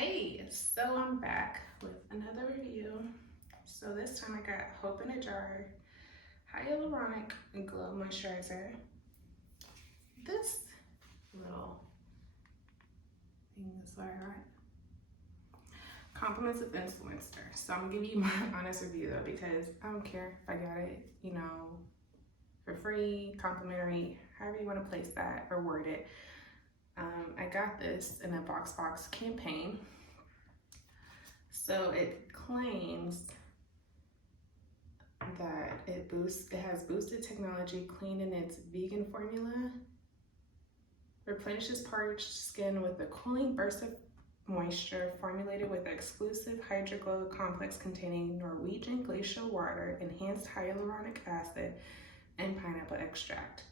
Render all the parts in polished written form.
Hey, so I'm back with another review. So this time I got Hope in a Jar Hyaluronic Glow Moisturizer. This little thing is what I got. Compliments of Influencer. So I'm gonna give you my honest review though, because I don't care if I got it, for free, complimentary, however you want to place that or word it. I got this in a box campaign. So it claims that it has boosted technology, clean in its vegan formula, replenishes parched skin with a cooling burst of moisture, formulated with exclusive Hydro complex containing Norwegian glacial water, enhanced hyaluronic acid, and pineapple extract.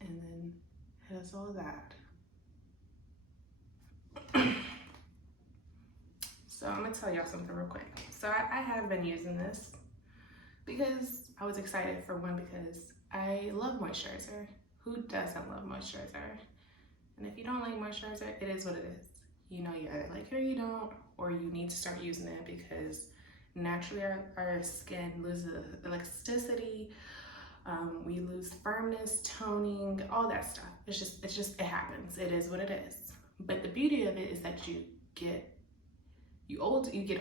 And then it has all that. So I'm gonna tell y'all something real quick. So I have been using this because I was excited for one, because I love moisturizer. Who doesn't love moisturizer? And if you don't like moisturizer, it is what it is. You either like it or you don't, or you need to start using it because naturally our skin loses elasticity, we lose firmness, toning, all that stuff. It happens. It is what it is. But the beauty of it is that you get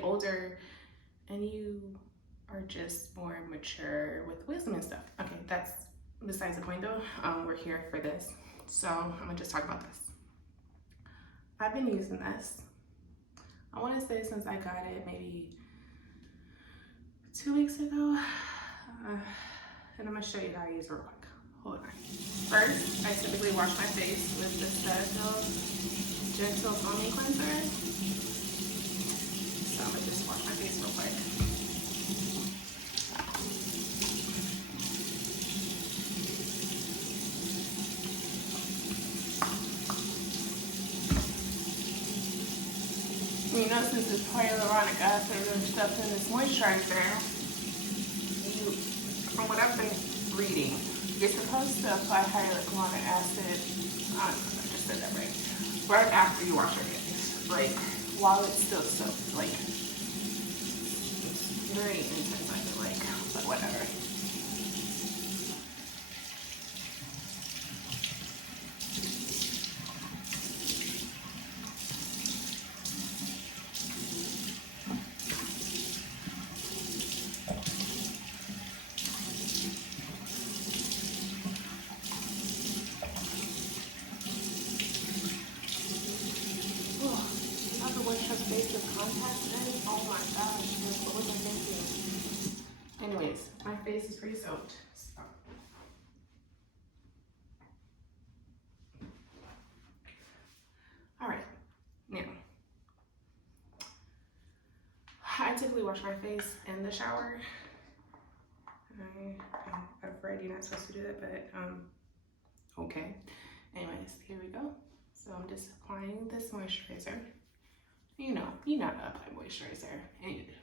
older and you are just more mature with wisdom and stuff. Okay, that's besides the point though. We're here for this. So I'm gonna just talk about this. I've been using this, I wanna say since I got it maybe 2 weeks ago. And I'm gonna show you how I use it real quick. Hold on. First, I typically wash my face with the Cetaphil Gentle Foaming Cleanser. So I'm gonna just wash my face real quick. Since it's hyaluronic acid and stuff in this moisturizer, from what I've been reading, you're supposed to apply hyaluronic acid, I just said that right after you wash your face, like while it's still soaked, like it's very intense, I feel like, but whatever. Oh my gosh, what was I thinking? Anyways, my face is pretty soaked. So. All right, now, I typically wash my face in the shower. I've read you're not supposed to do that, but okay. Anyways, here we go. So I'm just applying this moisturizer. You know how to apply moisturizer. Anyways,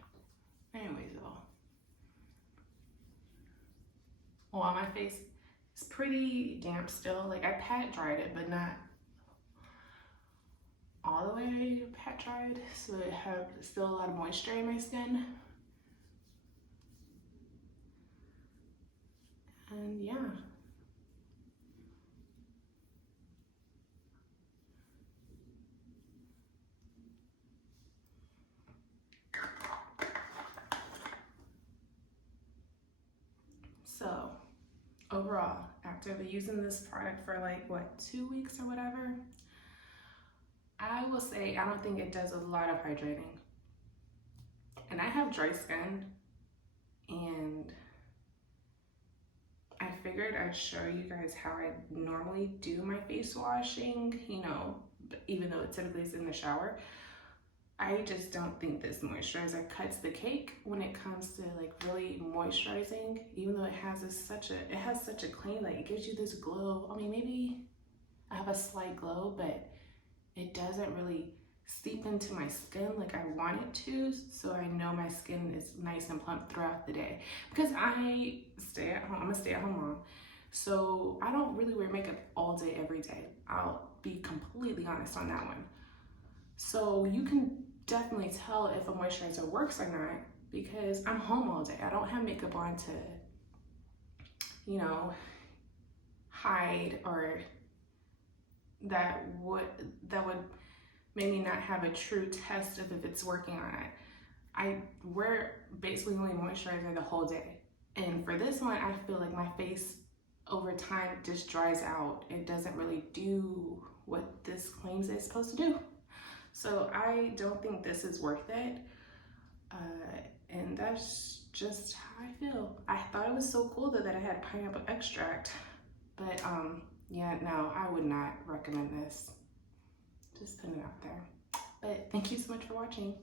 on my face, it's pretty damp still. Like I pat dried it, but not all the way pat dried. So it have still a lot of moisture in my skin. And yeah. So overall, after using this product for like what, 2 weeks or whatever, I will say I don't think it does a lot of hydrating. And I have dry skin, and I figured I'd show you guys how I normally do my face washing, even though it typically is in the shower. I just don't think this moisturizer cuts the cake when it comes to like really moisturizing, even though it has such a clean, like it gives you this glow. I mean, maybe I have a slight glow, but it doesn't really seep into my skin like I want it to, so I know my skin is nice and plump throughout the day. Because I stay at home, I'm a stay-at-home mom, so I don't really wear makeup all day, every day. I'll be completely honest on that one. So you can definitely tell if a moisturizer works or not because I'm home all day. I don't have makeup on to, you know, hide, or that would make me not have a true test of if it's working or not. I wear basically only moisturizer the whole day. And for this one, I feel like my face over time just dries out. It doesn't really do what this claims it's supposed to do. So I don't think this is worth it. And that's just how I feel. I thought it was so cool though that I had pineapple extract. But yeah, no, I would not recommend this. Just putting it out there. But thank you so much for watching.